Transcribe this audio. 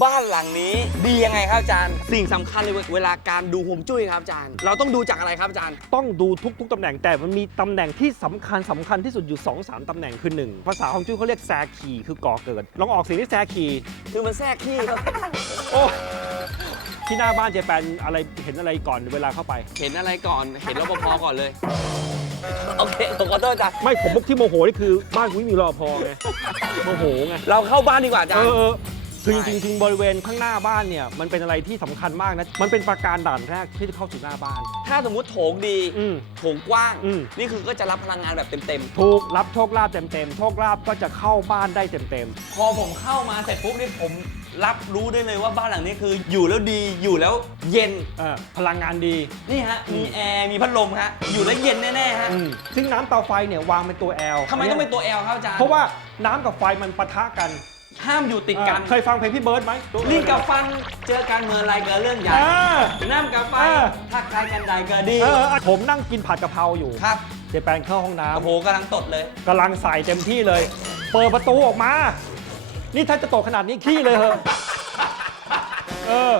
บ้านหลังนี้ดียังไงครับอาจารย์ สิ่งสำคัญเลยเวลาการดูฮวงจุ้ยครับอาจารย์ เราต้องดูจากอะไรครับอาจารย์ ต้องดูทุก ๆตำแหน่งแต่มันมีตำแหน่งที่สำคัญสำคัญที่สุดอยู่ 2 3ตำแหน่งคือ1ภาษาของจุ้ยเขาเรียกแซคีคือก่อเกิด ลองออกเสียงที่แซคีคือมันแทรกขี้ครับ โอ้ที่หน้าบ้านเจแปนอะไรเห็นอะไรก่อนเวลาเข้าไป เห็นอะไรก่อนเห็นรปภก่อนเลย โอเคผมขอโทษอาจารย์ไม่ผมบอกที่โมโหนี่คือบ้านกูไม่มีรอพอไงโมโหไงเราเข้าบ้านดีกว่าอาจาเอรย์ อเออ คือใช่จริงๆบริเวณข้างหน้าบ้านเนี่ยมันเป็นอะไรที่สำคัญมากนะมันเป็นประการด่านแรกที่จะเข้าสู่หน้าบ้าน ถ้าสมมุติโถงดี อืมโถงกว้าง อืม นี่คือก็จะรับพลังงานแบบเต็มถูกรับโชคลาภเต็มๆโชคลาภก็จะเข้าบ้านได้เต็มๆ พอผมเข้ามาเสร็จปุ๊บนี่ผมรับรู้ได้เลยว่าบ้านหลังนี้คืออยู่แล้วดีอยู่แล้วเย็น ๆเออพลังงานดี นี่ฮะ มีแอร์มีพัดลมฮะ อยู่แล้วเย็นแน่ๆฮะอืมซึ่งน้ำเตาไฟเนี่ยวางเป็นตัว L ทำไมต้องเป็นตัว L ครับอาจารย์เพราะว่าน้ำกับไฟมันปะทะกัน ห้ามอยู่ติดกันเออเคยฟังเพลงพี่เบิร์ดไหมลิ้นกับฟันเจอกันเมื่อไรเกิดเรื่องใหญ่เออน้ำกับไฟเออถ้าใกล้กันใดก็ดีเออเออผมนั่งกินผัดกะเพราอยู่ครับเจแปนเข้าห้องน้ำโอ้โหกำลังตดเลยกำลังใส่เต็มที่เลย เปิดประตูออกมา นี่ถ้าจะตกขนาดนี้ขี้เลยเหอะเออ